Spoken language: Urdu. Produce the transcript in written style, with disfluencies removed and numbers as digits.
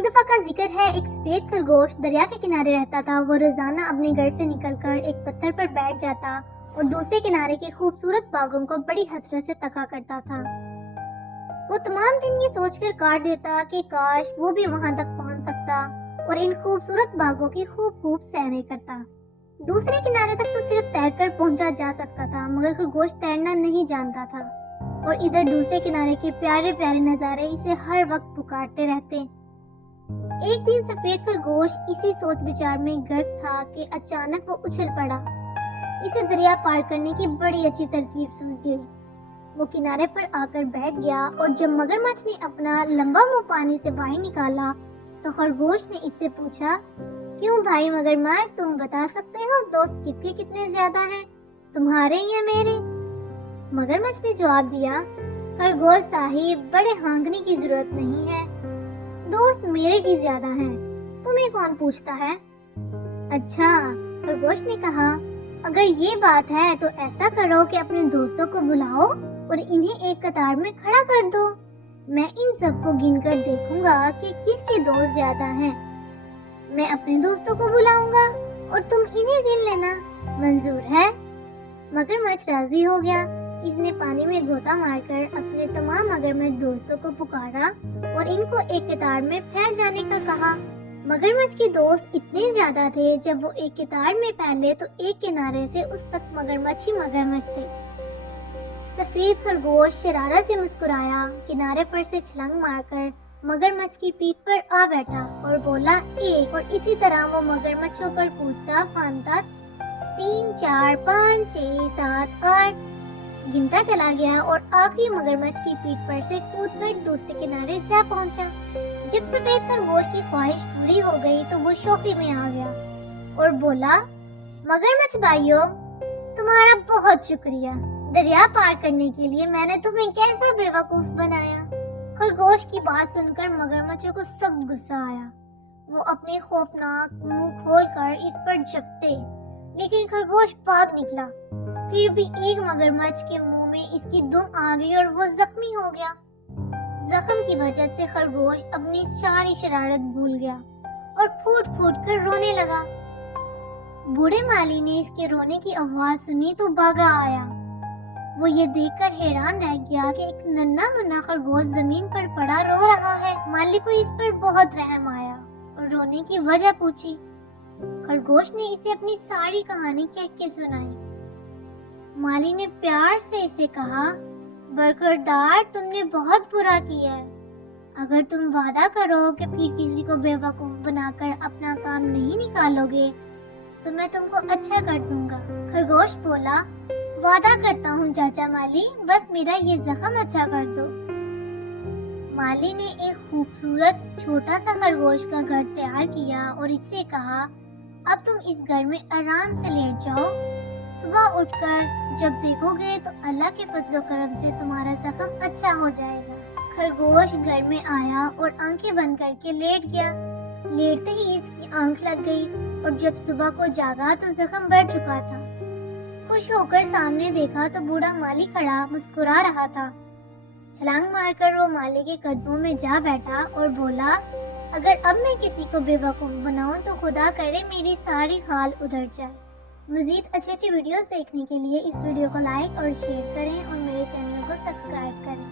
ایک دفعہ کا ذکر ہے، ایک سفید خرگوش دریا کے کنارے رہتا تھا۔ وہ روزانہ اپنے گھر سے نکل کر ایک پتھر پر بیٹھ جاتا اور دوسرے کنارے کے خوبصورت باغوں کو بڑی حسرت سے تکا کرتا تھا۔ وہ تمام دن یہ سوچ کر کاٹ دیتا کہ کاش وہ بھی وہاں تک پہنچ سکتا اور ان خوبصورت باغوں کی خوب سیریں کرتا۔ دوسرے کنارے تک تو صرف تیر کر پہنچا جا سکتا تھا، مگر خرگوش تیرنا نہیں جانتا تھا، اور ادھر دوسرے کنارے کے پیارے پیارے نظارے اسے ہر وقت پکارتے رہتے۔ ایک دن سفید خرگوش اسی سوچ بچار میں غرق تھا کہ اچانک وہ اچھل پڑا۔ اسے دریا پار کرنے کی بڑی اچھی ترکیب سوجھ گئی۔ وہ کنارے پر آ کر بیٹھ گیا، اور جب مگرمچھ نے اپنا لمبا منہ پانی سے باہر نکالا تو خرگوش نے اس سے پوچھا، کیوں بھائی مگرمچھ، تم بتا سکتے ہو دوست کتنے زیادہ ہیں، تمہارے یا میرے؟ مگرمچھ نے جواب دیا، خرگوش صاحب، بڑے ہانکنے کی ضرورت نہیں ہے، دوست میرے ہی زیادہ ہیں، تمہیں کون پوچھتا ہے؟ اچھا، خرگوش نے کہا، اگر یہ بات ہے تو ایسا کرو کہ اپنے دوستوں کو بلاؤ اور انہیں ایک قطار میں کھڑا کر دو۔ میں ان سب کو گن کر دیکھوں گا کہ کس کے دوست زیادہ ہیں۔ میں اپنے دوستوں کو بلاؤں گا اور تم انہیں گن لینا، منظور ہے؟ مگرمچھ راضی ہو گیا۔ اس نے پانی میں غوطہ مار کر اپنے تمام مگرمچھ دوستوں کو پکارا اور ان کو ایک قطار میں پھیل جانے کا کہا۔ مگرمچھ کے دوست اتنے زیادہ تھے، جب وہ ایک قطار میں پھیلے تو ایک کنارے سے اس تک مگرمچھ ہی مگرمچھ تھے۔ سفید خرگوش شرارت سے مسکرایا، کنارے پر سے چھلانگ مار کر مگرمچھ کی پیٹھ پر آ بیٹھا اور بولا ایک، اور اسی طرح وہ مگرمچھوں پر کودتا پھاندتا 3 4 5 6 7 8 گنتا چلا گیا، اور آخری مگرمچھ کی پیٹھ پر سے کود کر دوسرے کنارے جا پہنچا۔ جب سفید خرگوش کی خواہش پوری ہو گئی تو وہ شوخی میں آ گیا اور بولا، مگرمچھ بھائیو، تمہارا بہت شکریہ، دریا پار کرنے کے لیے میں نے تمہیں کیسا بے وقوف بنایا۔ خرگوش کی بات سن کر مگرمچھوں کو سخت غصہ آیا۔ وہ اپنے خوفناک منہ کھول کر اس پر جھپٹے، لیکن خرگوش بھاگ نکلا۔ پھر بھی ایک مگرمچھ کے منہ میں اس کی دم آ گئی اور وہ زخمی ہو گیا۔ زخم کی وجہ سے خرگوش اپنی ساری شرارت بھول گیا اور پھوٹ پھوٹ کر رونے لگا۔ بوڑھے مالی نے اس کے رونے کی آواز سنی تو بھاگا آیا۔ وہ یہ دیکھ کر حیران رہ گیا کہ ایک ننھا منا خرگوش زمین پر پڑا رو رہا ہے۔ مالی کو اس پر بہت رحم آیا اور رونے کی وجہ پوچھی۔ خرگوش نے اسے اپنی ساری کہانی کہہ کے سنائی۔ مالی نے پیار سے اسے کہا، برخوردار، تم نے بہت برا کیا ہے۔ اگر تم وعدہ کرو کہ پھر کسی کو بے وقوف بنا کر اپنا کام نہیں نکالو گے تو میں تم کو اچھا کر دوں گا۔ خرگوش بولا، وعدہ کرتا ہوں چاچا مالی، بس میرا یہ زخم اچھا کر دو۔ مالی نے ایک خوبصورت چھوٹا سا خرگوش کا گھر تیار کیا اور اس سے کہا، اب تم اس گھر میں آرام سے لیٹ جاؤ، صبح اٹھ کر جب دیکھو گے تو اللہ کے فضل و کرم سے تمہارا زخم اچھا ہو جائے گا۔ خرگوش گھر میں آیا اور آنکھیں بند کر کے لیٹ گیا۔ لیٹتے ہی اس کی آنکھ لگ گئی اور جب صبح کو جاگا تو زخم بڑھ چکا تھا۔ خوش ہو کر سامنے دیکھا تو بوڑھا مالی کھڑا مسکرا رہا تھا۔ چھلانگ مار کر وہ مالی کے قدموں میں جا بیٹھا اور بولا، اگر اب میں کسی کو بے وقوف بناؤں تو خدا کرے میری ساری خال ادھر جائے۔ مزید اچھی ویڈیوز دیکھنے کے لیے اس ویڈیو کو لائک اور شیئر کریں اور میرے چینل کو سبسکرائب کریں۔